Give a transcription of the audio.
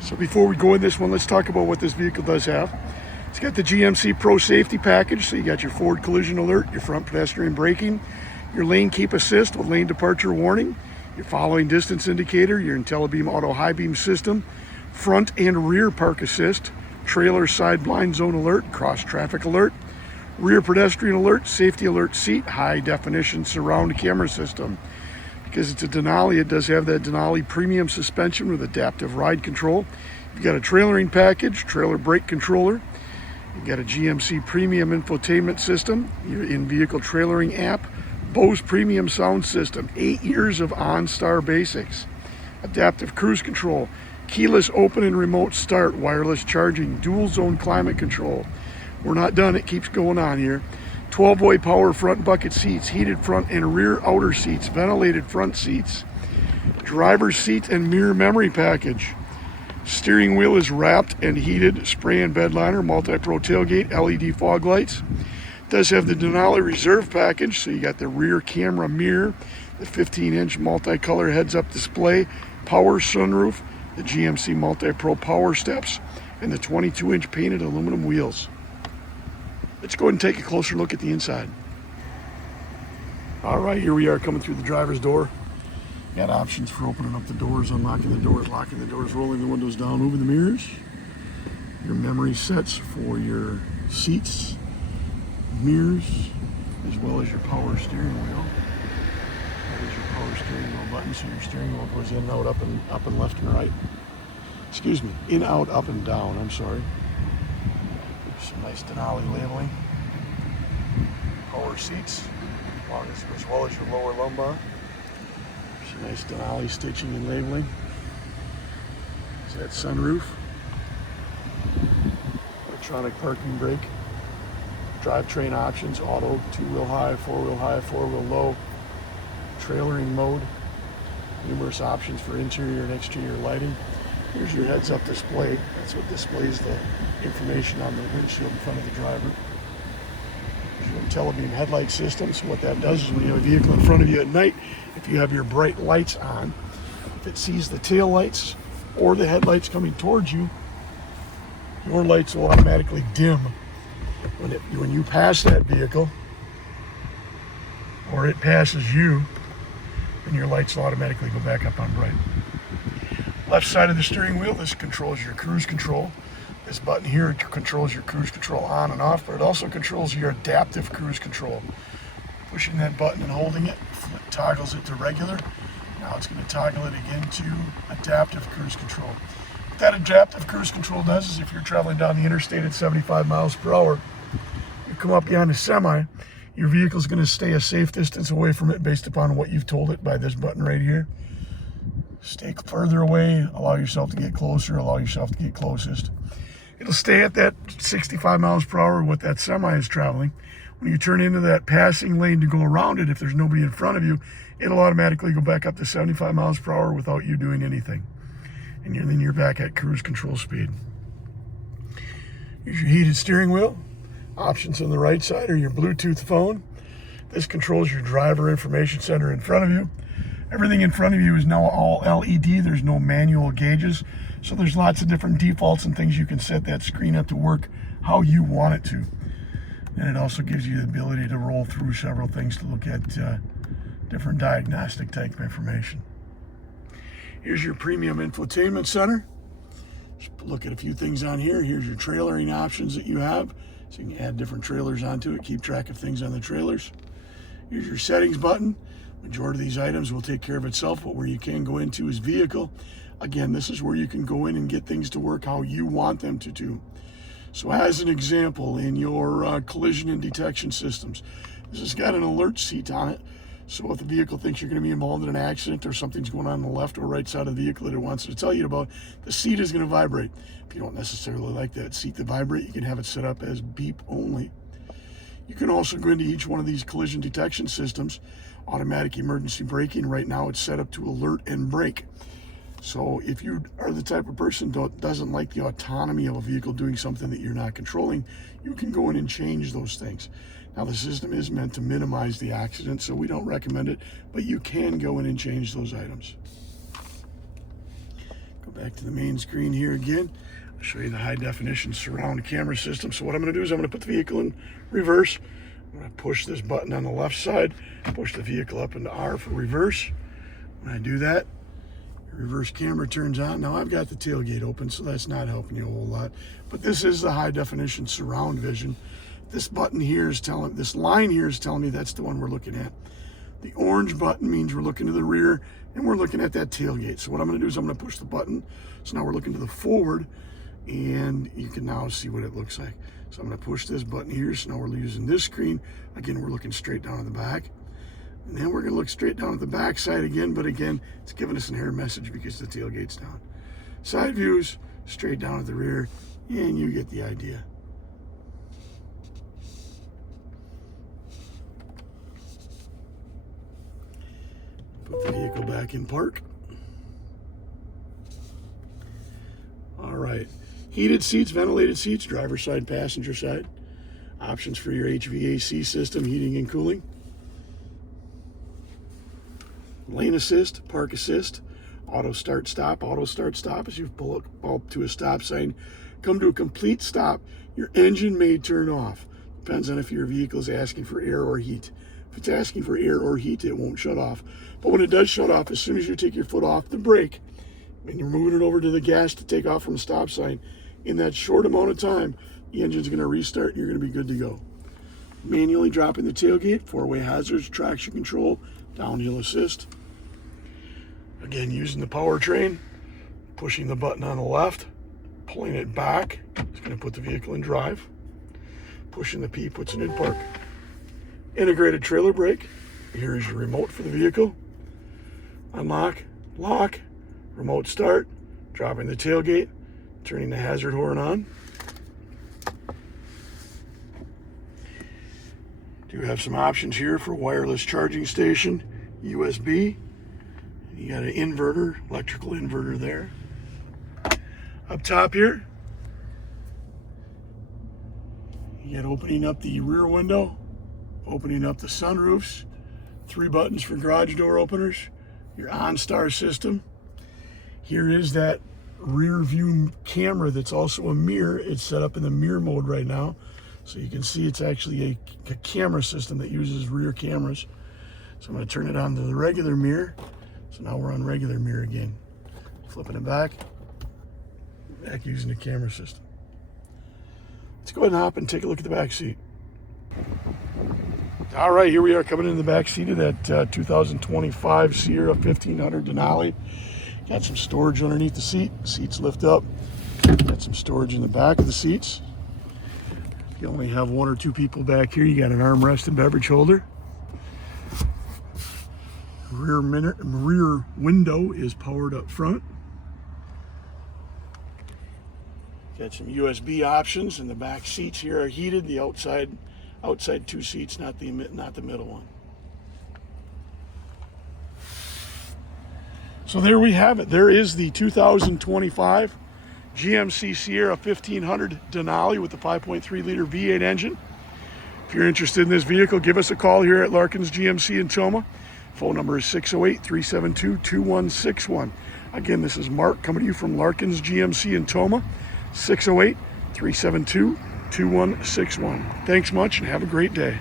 So before we go in this one, let's talk about what this vehicle does have. It's got the GMC Pro Safety Package, so you got your forward collision alert, your front pedestrian braking, your lane keep assist with lane departure warning, your following distance indicator, your IntelliBeam auto high beam system, front and rear park assist, trailer side blind zone alert, cross traffic alert, rear pedestrian alert, safety alert seat, high definition surround camera system. Because it's a Denali, it does have that Denali premium suspension with adaptive ride control. You've got a trailering package, trailer brake controller. You've got a GMC premium infotainment system, your in-vehicle trailering app, Bose premium sound system, 8 years of OnStar basics, adaptive cruise control, keyless open and remote start, wireless charging, dual zone climate control. We're not done, it keeps going on here. 12-way power front bucket seats, heated front and rear outer seats, ventilated front seats, driver's seat and mirror memory package. Steering wheel is wrapped and heated, spray and bed liner, multi-pro tailgate, LED fog lights. Does have the Denali Reserve package, so you got the rear camera mirror, the 15-inch multicolor heads-up display, power sunroof, the GMC Multi-Pro power steps, and the 22-inch painted aluminum wheels. Let's go ahead and take a closer look at the inside. All right, here we are coming through the driver's door. Got options for opening up the doors, unlocking the doors, locking the doors, rolling the windows down, moving the mirrors. Your memory sets for your seats, mirrors, as well as your power steering wheel. That is your power steering wheel button, so your steering wheel goes in, out, up and left and right. Excuse me, in, out, up and down, I'm sorry. Some nice Denali labeling. Power seats, as well as your lower lumbar. Some nice Denali stitching and labeling. There's that sunroof. Electronic parking brake. Drivetrain options, auto, 2-wheel high, 4-wheel low. Trailering mode. Numerous options for interior and exterior lighting. Here's your heads-up display. That's what displays the information on the windshield in front of the driver. Here's your IntelliBeam headlight system. So what that does is when you have a vehicle in front of you at night, if you have your bright lights on, if it sees the tail lights or the headlights coming towards you, your lights will automatically dim when you pass that vehicle, or it passes you, and your lights will automatically go back up on bright. Left side of the steering wheel, this controls your cruise control. This button here controls your cruise control on and off, but it also controls your adaptive cruise control. Pushing that button and holding it, it toggles it to regular. Now it's going to toggle it again to adaptive cruise control. What that adaptive cruise control does is if you're traveling down the interstate at 75 miles per hour, you come up behind a semi, your vehicle's going to stay a safe distance away from it based upon what you've told it by this button right here. Stay further away, allow yourself to get closer, allow yourself to get closest. It'll stay at that 65 miles per hour what that semi is traveling. When you turn into that passing lane to go around it, if there's nobody in front of you, it'll automatically go back up to 75 miles per hour without you doing anything. And then you're back at cruise control speed. Here's your heated steering wheel. Options on the right side are your Bluetooth phone. This controls your driver information center in front of you. Everything in front of you is now all LED. There's no manual gauges. So there's lots of different defaults and things you can set that screen up to work how you want it to. And it also gives you the ability to roll through several things to look at different diagnostic type information. Here's your premium infotainment center. Just look at a few things on here. Here's your trailering options that you have. So you can add different trailers onto it, keep track of things on the trailers. Here's your settings button. Majority of these items will take care of itself, but where you can go into is vehicle. Again, this is where you can go in and get things to work how you want them to do. So as an example, in your collision and detection systems, this has got an alert seat on it. So if the vehicle thinks you're going to be involved in an accident or something's going on the left or right side of the vehicle that it wants to tell you about, the seat is going to vibrate. If you don't necessarily like that seat to vibrate, you can have it set up as beep only. You can also go into each one of these collision detection systems. Automatic emergency braking, right now it's set up to alert and brake. So if you are the type of person that doesn't like the autonomy of a vehicle doing something that you're not controlling, you can go in and change those things. Now the system is meant to minimize the accident, so we don't recommend it, but you can go in and change those items. Go Back to the main screen here again. I'll show you the high definition surround camera system. So what I'm going to do is I'm going to put the vehicle in reverse. I'm going to push this button on the left side, push the vehicle up into R for reverse. When I do that, the reverse camera turns on. Now I've got the tailgate open, so that's not helping you a whole lot. But this is the high definition surround vision. This button here is telling, this line here is telling me that's the one we're looking at. The orange button means we're looking to the rear and we're looking at that tailgate. So what I'm going to do is I'm going to push the button. So now we're looking to the forward and you can now see what it looks like. So I'm going to push this button here. So now we're using this screen. Again, we're looking straight down at the back. And then we're going to look straight down at the back side again. But again, it's giving us an error message because the tailgate's down. Side views, straight down at the rear, and you get the idea. Put the vehicle back in park. All right. Heated seats, ventilated seats, driver's side, passenger side. Options for your HVAC system, heating and cooling. Lane assist, park assist, auto start stop as you pull up to a stop sign. Come to a complete stop, your engine may turn off. Depends on if your vehicle is asking for air or heat. If it's asking for air or heat, it won't shut off. But when it does shut off, as soon as you take your foot off the brake and you're moving it over to the gas to take off from a stop sign, in that short amount of time, the engine's going to restart and you're going to be good to go. Manually dropping the tailgate, four-way hazards, traction control, downhill assist. Again, using the powertrain, pushing the button on the left, pulling it back. It's going to put the vehicle in drive. Pushing the P puts it in park. Integrated trailer brake. Here is your remote for the vehicle. Unlock, lock, remote start, dropping the tailgate, turning the hazard horn on. Do have some options here for wireless charging station, USB. You got an inverter, electrical inverter there. Up top here, you got opening up the rear window, opening up the sunroofs, 3 buttons for garage door openers, your OnStar system. Here is that rear view camera that's also a mirror. It's set up in the mirror mode right now. So you can see it's actually a camera system that uses rear cameras. So I'm going to turn it on to the regular mirror. So now we're on regular mirror again. Flipping it back using the camera system. Let's go ahead and hop and take a look at the back seat. All right, here we are coming in the back seat of that 2025 Sierra 1500 Denali. Got some storage underneath the seat. Seats lift up. Got some storage in the back of the seats. If you only have 1 or 2 people back here, you got an armrest and beverage holder. Rear window is powered up front. Got some USB options, and the back seats here are heated. The outside 2 seats, not the middle one. So there we have it. There is the 2025 GMC Sierra 1500 Denali with the 5.3 liter V8 engine. If you're interested in this vehicle, give us a call here at Larkins GMC in Tomah. Phone number is 608-372-2161. Again, this is Mark coming to you from Larkins GMC in Tomah, 608-372-2161. Thanks much and have a great day.